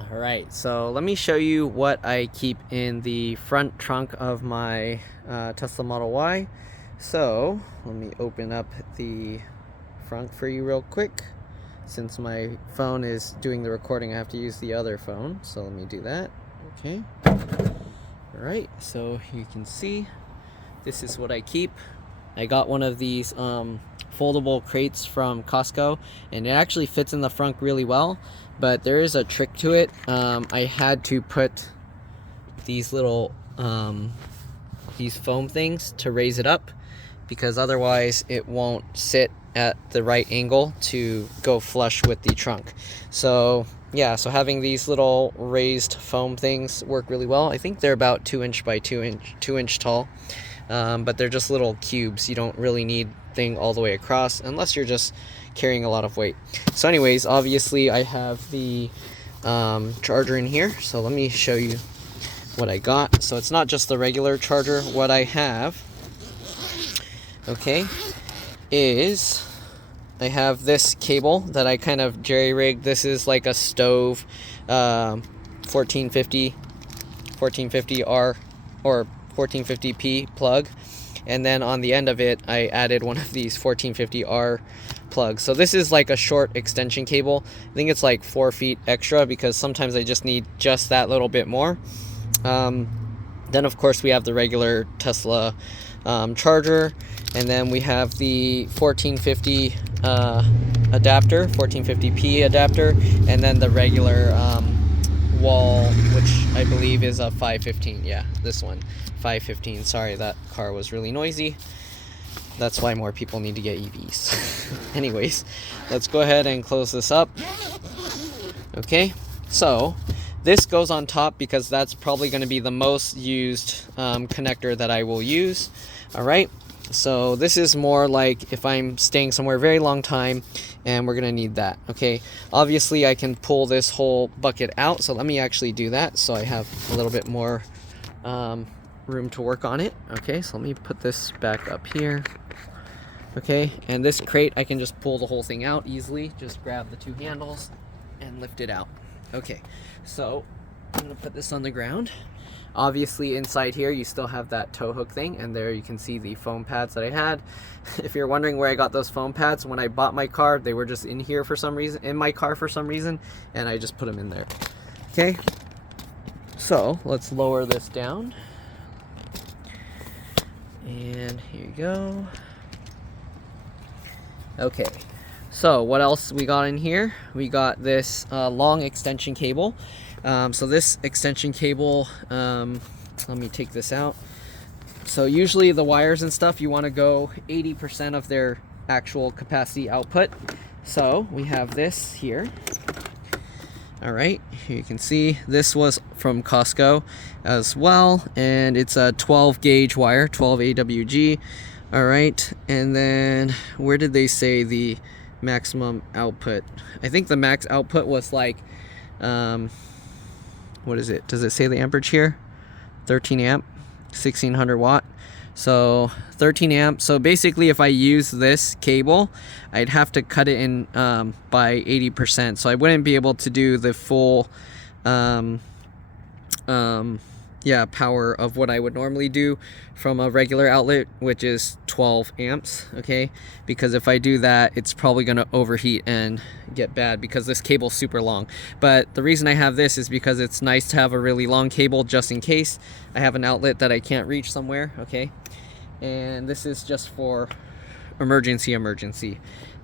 Alright, so let me show you what I keep in the front trunk of my Tesla Model Y. So let me open up the Frunk for you real quick. Since my phone is doing the recording, I have to use the other phone, so let me do that. Okay. Alright, so you can see this is what I keep. I got one of these foldable crates from Costco, and it actually fits in the front really well, but there is a trick to it. I had to put these little these foam things to raise it up, because otherwise it won't sit at the right angle to go flush with the trunk. So yeah, so having these little raised foam things work really well. I think they're about 2 inch by 2 inch tall. But they're just little cubes. You don't really need thing all the way across unless you're just carrying a lot of weight. So anyways, obviously I have the charger in here, so let me show you what I got. So it's not just the regular charger. What I have, okay, is I have this cable that I kind of jerry-rigged. This is like a stove 1450R or 1450P plug, and then on the end of it I added one of these 1450R plugs. So this is like a short extension cable. I think it's like 4 feet extra because sometimes I just need just that little bit more. Then of course we have the regular Tesla charger, and then we have the 1450 adapter, 1450P adapter, and then the regular wall, which I believe is a 515. Yeah, this one, 515. Sorry, that car was really noisy. That's why more people need to get EVs. Anyways, let's go ahead and close this up. Okay, so this goes on top because that's probably going to be the most used connector that I will use. All right, so this is more like if I'm staying somewhere a very long time and we're gonna need that. Okay, obviously I can pull this whole bucket out, so let me actually do that so I have a little bit more room to work on it. Okay, so let me put this back up here. Okay, and this crate I can just pull the whole thing out easily. Just grab the 2 handles and lift it out. Okay, so I'm gonna put this on the ground. Obviously inside here you still have that tow hook thing, and there you can see the foam pads that I had. If you're wondering where I got those foam pads, when I bought my car they were just in here for some reason, in my car for some reason, and I just put them in there. Okay, so let's lower this down, and here you go. Okay, so what else we got in here? We got this long extension cable. So this extension cable, let me take this out. So usually the wires and stuff, you want to go 80% of their actual capacity output. So we have this here. All right, here you can see this was from Costco as well, and it's a 12 gauge wire, 12 AWG. All right, and then where did they say the maximum output? I think the max output was like, what is it? Does it say the amperage here? 13 amp, 1600 watt. So 13 amp. So basically if I use this cable, I'd have to cut it in by 80%. So I wouldn't be able to do the full power of what I would normally do from a regular outlet, which is 12 amps. Okay, because if I do that, it's probably going to overheat and get bad because this cable's super long. But the reason I have this is because it's nice to have a really long cable just in case I have an outlet that I can't reach somewhere. Okay, and this is just for emergency.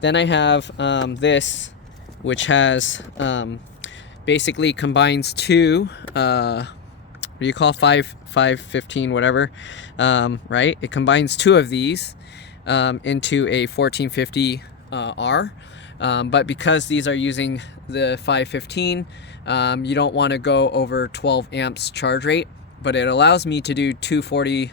Then I have this, which has basically combines two what do you call 515 whatever, right? It combines 2 of these into a 1450 R, but because these are using the 515, you don't want to go over 12 amps charge rate, but it allows me to do 220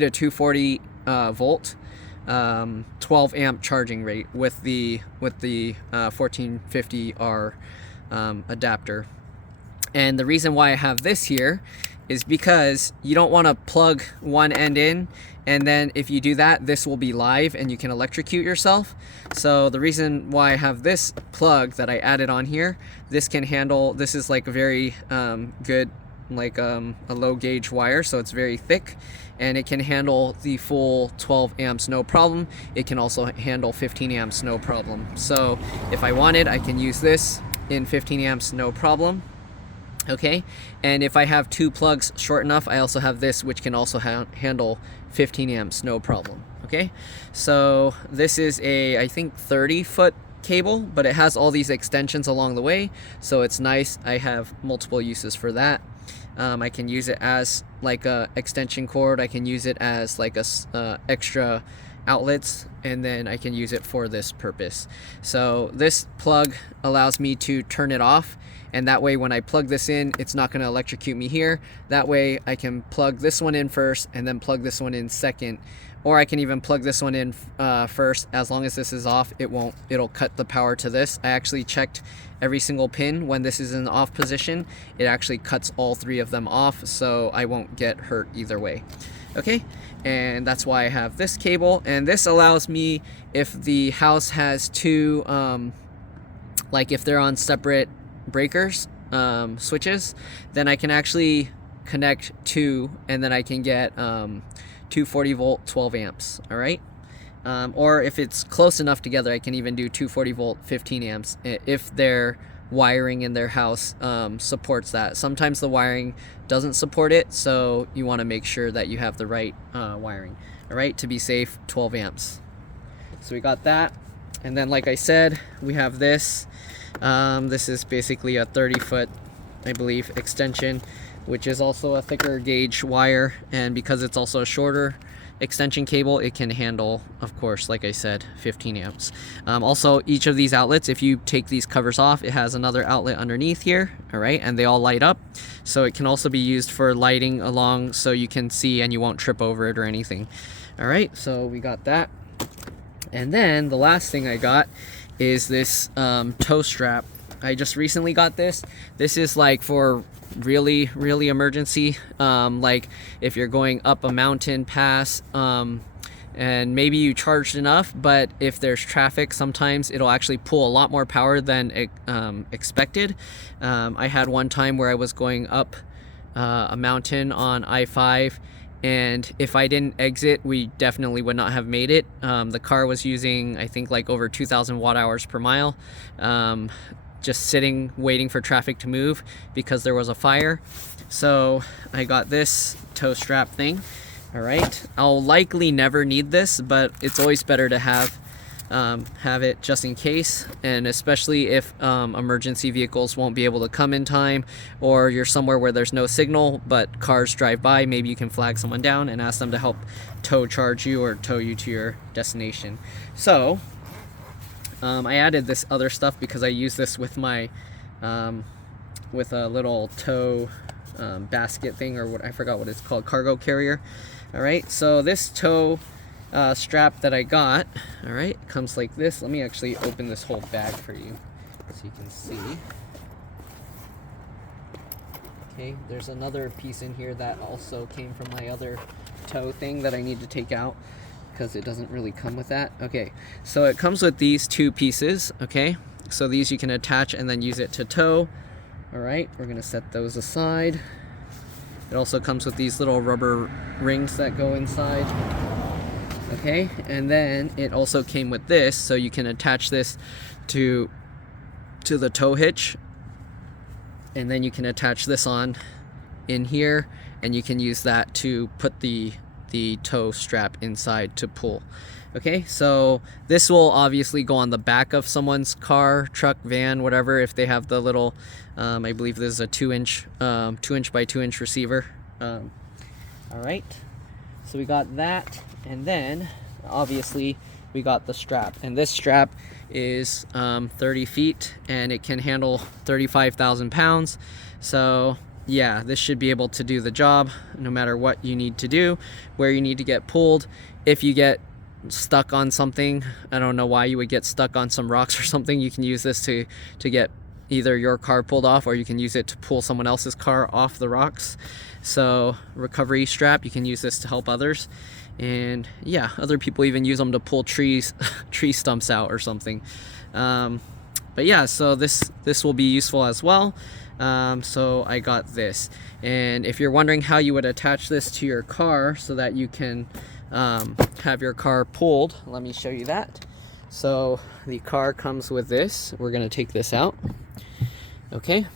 to 240 volt 12 amp charging rate with the 1450 R adapter. And the reason why I have this here is because you don't want to plug one end in, and then if you do that, this will be live and you can electrocute yourself. So the reason why I have this plug that I added on here, this can handle, this is like a very good, like a low gauge wire, so it's very thick and it can handle the full 12 amps no problem. It can also handle 15 amps no problem. So if I wanted, I can use this in 15 amps no problem. Okay, and if I have two plugs short enough, I also have this, which can also handle 15 amps no problem. Okay, so this is a, I think, 30-foot cable, but it has all these extensions along the way, so it's nice. I have multiple uses for that. I can use it as like a extension cord. I can use it as like a extra outlets, and then I can use it for this purpose. So this plug allows me to turn it off, and that way when I plug this in, it's not going to electrocute me here. That way I can plug this one in first and then plug this one in second, or I can even plug this one in first. As long as this is off, it'll cut the power to this. I actually checked every single pin. When this is in the off position, it actually cuts all three of them off, so I won't get hurt either way. Okay, and that's why I have this cable, and this allows me, if the house has two, like if they're on separate breakers, switches, then I can actually connect two, and then I can get 240 volt 12 amps. All right, or if it's close enough together, I can even do 240 volt 15 amps if their wiring in their house supports that. Sometimes the wiring doesn't support it, so you want to make sure that you have the right wiring. All right, to be safe, 12 amps. So we got that, and then like I said, we have this. This is basically a 30-foot, I believe, extension, which is also a thicker gauge wire, and because it's also a shorter extension cable, it can handle, of course, like I said, 15 amps. Also, each of these outlets, if you take these covers off, it has another outlet underneath here. All right, and they all light up, so it can also be used for lighting along, so you can see and you won't trip over it or anything. All right, so we got that, and then the last thing I got is this tow strap. I just recently got this. This is like for really emergency, like if you're going up a mountain pass, and maybe you charged enough, but if there's traffic, sometimes it'll actually pull a lot more power than expected. I had one time where I was going up a mountain on I-5, and if I didn't exit, we definitely would not have made it. The car was using, I think, like over 2,000 watt-hours per mile, just sitting waiting for traffic to move because there was a fire. So I got this tow strap thing. All right, I'll likely never need this, but it's always better to have it just in case, and especially if emergency vehicles won't be able to come in time, or you're somewhere where there's no signal but cars drive by. Maybe you can flag someone down and ask them to help tow charge you or tow you to your destination. So I added this other stuff because I use this with my with a little tow basket thing, or what, I forgot what it's called, cargo carrier. All right, so this tow strap that I got, all right, comes like this. Let me actually open this whole bag for you so you can see. Okay, there's another piece in here that also came from my other tow thing that I need to take out because it doesn't really come with that. Okay, so it comes with these two pieces. Okay, so these you can attach and then use it to tow. All right, we're gonna set those aside. It also comes with these little rubber rings that go inside. Okay, and then it also came with this, so you can attach this to the tow hitch, and then you can attach this on in here, and you can use that to put the tow strap inside to pull. Okay, so this will obviously go on the back of someone's car, truck, van, whatever, if they have the little, I believe this is a 2-inch by 2-inch receiver. All right, so we got that, and then obviously we got the strap, and this strap is 30 feet, and it can handle 35,000 pounds. So yeah, this should be able to do the job no matter what you need to do, where you need to get pulled. If you get stuck on something, I don't know why you would get stuck on some rocks or something, you can use this to get either your car pulled off, or you can use it to pull someone else's car off the rocks. So recovery strap, you can use this to help others. And yeah, other people even use them to pull tree stumps out or something. But yeah, so this will be useful as well. So I got this, and if you're wondering how you would attach this to your car so that you can have your car pulled, let me show you that. So the car comes with this. We're gonna take this out, okay,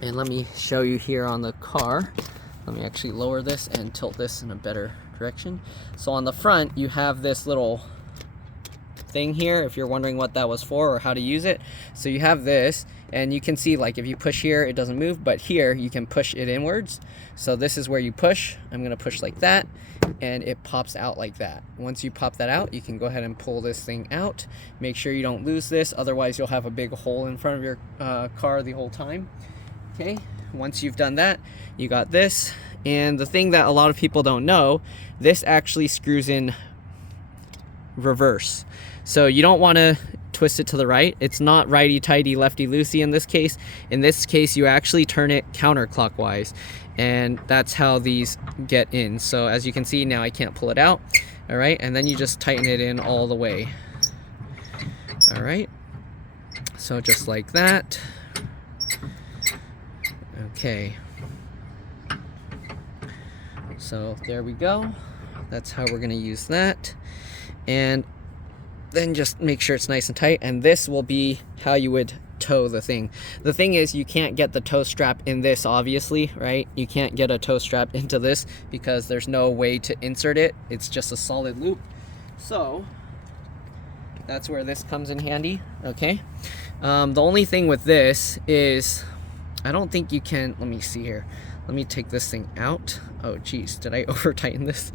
and let me show you here on the car. Let me actually lower this and tilt this in a better direction. So on the front you have this little thing here, if you're wondering what that was for or how to use it. So you have this, and you can see, like, if you push here it doesn't move, but here you can push it inwards. So this is where you push. I'm gonna push like that, and it pops out like that. Once you pop that out, you can go ahead and pull this thing out. Make sure you don't lose this, otherwise you'll have a big hole in front of your car the whole time. Okay, once you've done that, you got this. And the thing that a lot of people don't know, this actually screws in reverse. So you don't want to twist it to the right. It's not righty-tighty, lefty-loosey in this case. In this case, you actually turn it counterclockwise, and that's how these get in. So as you can see now, I can't pull it out. All right, and then you just tighten it in all the way. All right, so just like that. Okay, so there we go. That's how we're gonna use that. And then just make sure it's nice and tight, and this will be how you would tow the thing. The thing is, you can't get the tow strap in this, obviously, right? You can't get a tow strap into this because there's no way to insert it. It's just a solid loop. So that's where this comes in handy, okay? The only thing with this is, I don't think you can, let me see here. Let me take this thing out. Oh geez, did I over tighten this?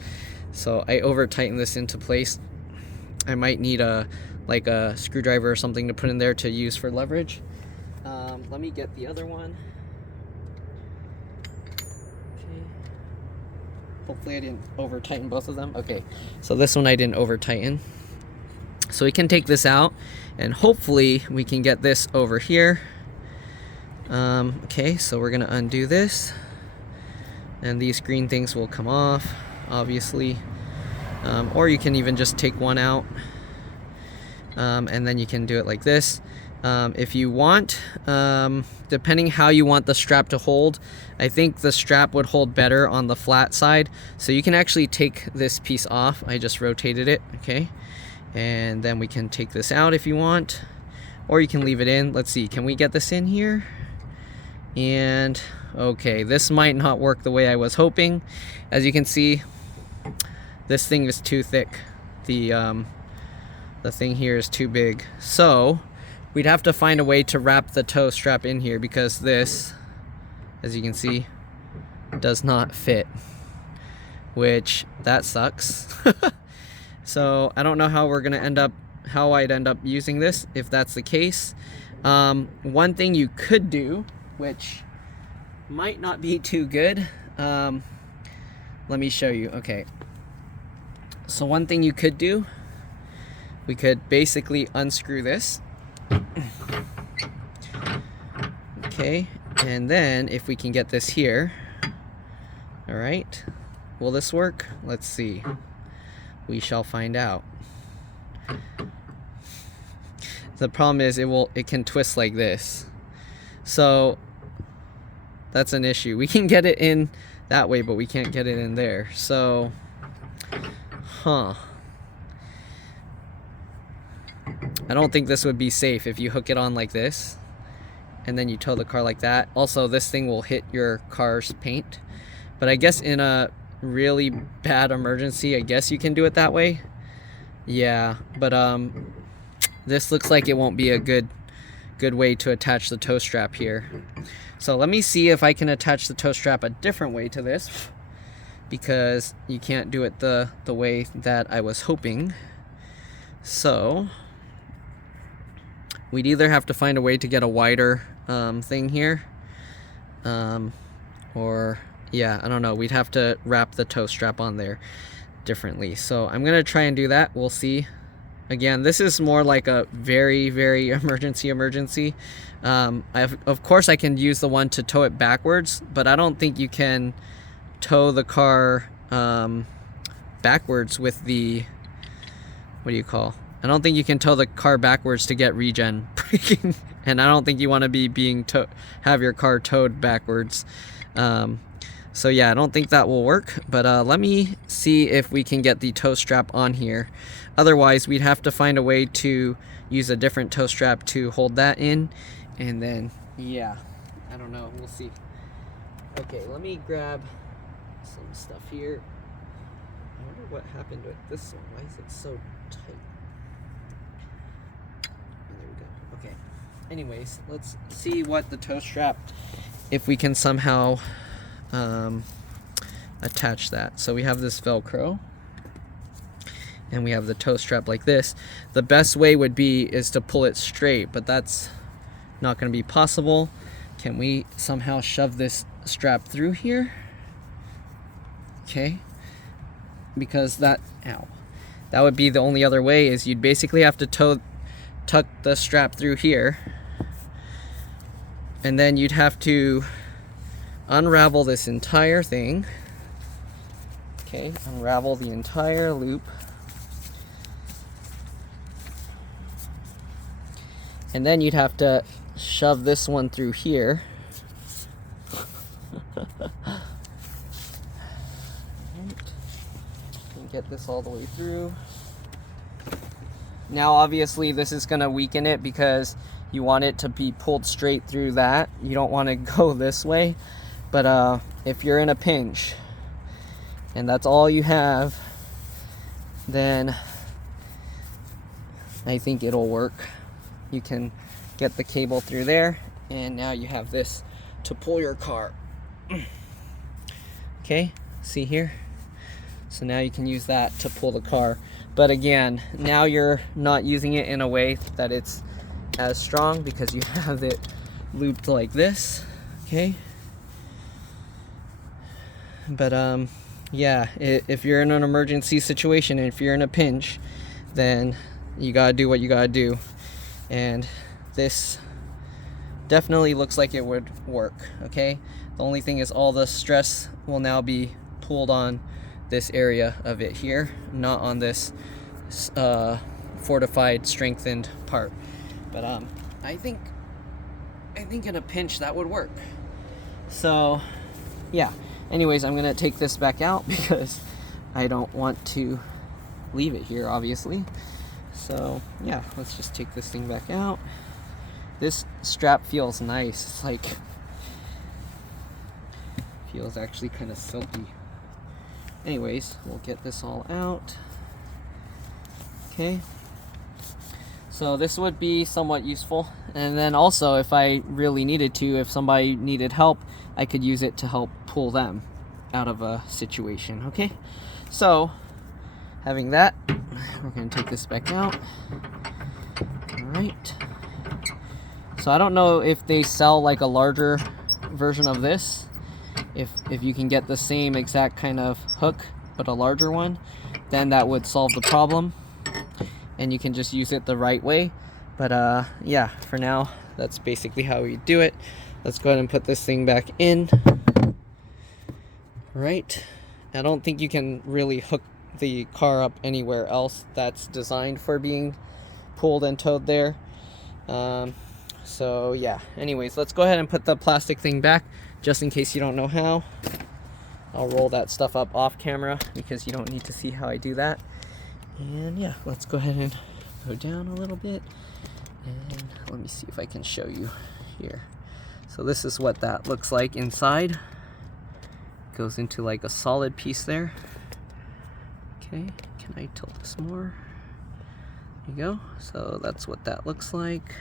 So I over tightened this into place. I might need a screwdriver or something to put in there to use for leverage. Let me get the other one. Okay. Hopefully I didn't over tighten both of them. Okay, so this one I didn't over tighten. So we can take this out, and hopefully we can get this over here. Okay, so we're gonna undo this, and these green things will come off, obviously. Or you can even just take one out, and then you can do it like this. If you want, depending how you want the strap to hold, I think the strap would hold better on the flat side. So you can actually take this piece off. I just rotated it, okay? And then we can take this out if you want, or you can leave it in. Let's see, can we get this in here? And okay, this might not work the way I was hoping. As you can see, this thing is too thick. The thing here is too big. So we'd have to find a way to wrap the tow strap in here, because this, as you can see, does not fit, which that sucks. So I don't know how we're gonna end up, how I'd end up using this if that's the case. One thing you could do, which might not be too good, let me show you. Okay, so one thing you could do, we could basically unscrew this. Okay, and then if we can get this here, all right, will this work? Let's see. We shall find out. The problem is it can twist like this. So that's an issue. We can get it in that way, but we can't get it in there. So, I don't think this would be safe if you hook it on like this and then you tow the car like that. Also, this thing will hit your car's paint. But I guess in a really bad emergency, I guess you can do it that way. Yeah, but this looks like it won't be a good way to attach the tow strap here. So let me see if I can attach the tow strap a different way to this, because you can't do it the way that I was hoping. So we'd either have to find a way to get a wider thing here, or yeah, I don't know, we'd have to wrap the tow strap on there differently. So I'm gonna try and do that. We'll see Again, this is more like a very, very emergency. Of course, I can use the one to tow it backwards, but I don't think you can tow the car backwards with the, what do you call? I don't think you can tow the car backwards to get regen braking, and I don't think you want to be have your car towed backwards. So yeah, I don't think that will work, but let me see if we can get the tow strap on here. Otherwise, we'd have to find a way to use a different tow strap to hold that in, and then, yeah, I don't know, we'll see. Okay, let me grab some stuff here. I wonder what happened with this one. Why is it so tight? Oh, there we go. Okay. Anyways, let's see what the tow strap, if we can somehow attach that. So we have this Velcro, and we have the tow strap like this. The best way would be is to pull it straight, but that's not going to be possible. Can we somehow shove this strap through here? Okay, because that would be the only other way, is you'd basically have to tuck the strap through here, and then you'd have to unravel this entire thing. Okay, unravel the entire loop, and then you'd have to shove this one through here. And get this all the way through. Now obviously this is going to weaken it because you want it to be pulled straight through that. You don't want to go this way. But if you're in a pinch and that's all you have, then I think it'll work. You can get the cable through there, and now you have this to pull your car. Okay, see here? So now you can use that to pull the car. But again, now you're not using it in a way that it's as strong because you have it looped like this. Okay? But yeah, if you're in an emergency situation and if you're in a pinch, then you gotta do what you gotta do. And this definitely looks like it would work. Okay, the only thing is all the stress will now be pulled on this area of it here, not on this fortified, strengthened part. But I think in a pinch that would work. So yeah, anyways, I'm gonna take this back out because I don't want to leave it here, obviously. So yeah, let's just take this thing back out. This strap feels nice. It's like, feels actually kind of silky. Anyways, we'll get this all out. Okay, so this would be somewhat useful. And then also, if I really needed to, if somebody needed help, I could use it to help pull them out of a situation. Okay, so having that, we're going to take this back out. All right, so I don't know if they sell like a larger version of this, if you can get the same exact kind of hook but a larger one, then that would solve the problem and you can just use it the right way. But yeah, for now that's basically how we do it. Let's go ahead and put this thing back in. Right, I don't think you can really hook the car up anywhere else that's designed for being pulled and towed there. So yeah, anyways, let's go ahead and put the plastic thing back, just in case you don't know how. I'll roll that stuff up off camera because you don't need to see how I do that. And yeah, let's go ahead and go down a little bit, and let me see if I can show you here. So this is what that looks like inside. Goes into like a solid piece there. Okay, can I tilt this more? There you go. So that's what that looks like.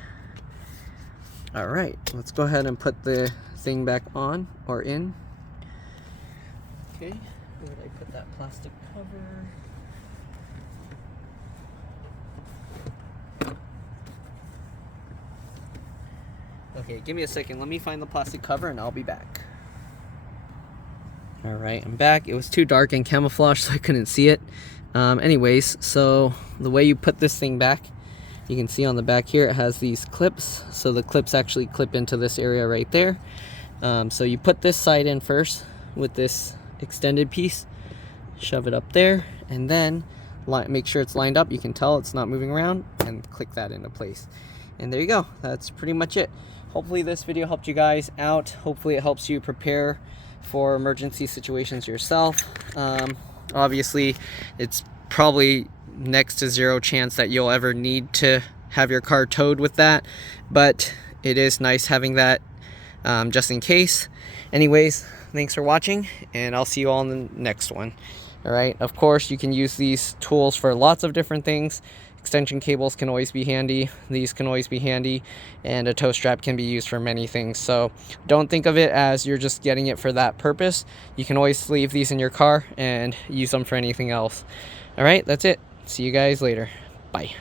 All right, let's go ahead and put the thing back on or in. Okay, where did I put that plastic cover? Okay, give me a second. Let me find the plastic cover and I'll be back. All right, I'm back. It was too dark and camouflaged, so I couldn't see it. Anyways, so the way you put this thing back, you can see on the back here it has these clips, so the clips actually clip into this area right there. So you put this side in first with this extended piece, shove it up there, and then make sure it's lined up. You can tell it's not moving around, and click that into place. And there you go. That's pretty much it. Hopefully this video helped you guys out. Hopefully it helps you prepare for emergency situations yourself. Obviously it's probably next to zero chance that you'll ever need to have your car towed with that, but it is nice having that just in case. Anyways, thanks for watching, and I'll see you all in the next one. All right, of course you can use these tools for lots of different things. Extension cables can always be handy, these can always be handy, and a tow strap can be used for many things. So don't think of it as you're just getting it for that purpose. You can always leave these in your car and use them for anything else. All right, that's it. See you guys later. Bye.